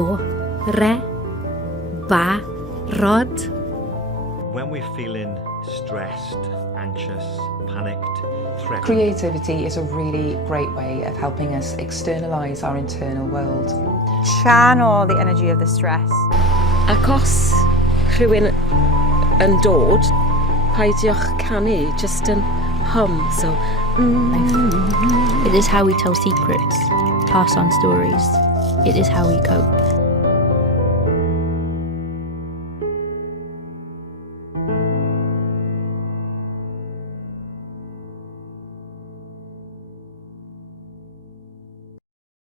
Do, re, ba, rod. When we're feeling stressed, anxious, panicked, threatened. Creativity is a really great way of helping us externalise our internal world. Channel the energy of the stress. Ac os rhywun yn dod, paidiwch canu, just yn hum, so... It is how we tell secrets, pass on stories. It is how we cope.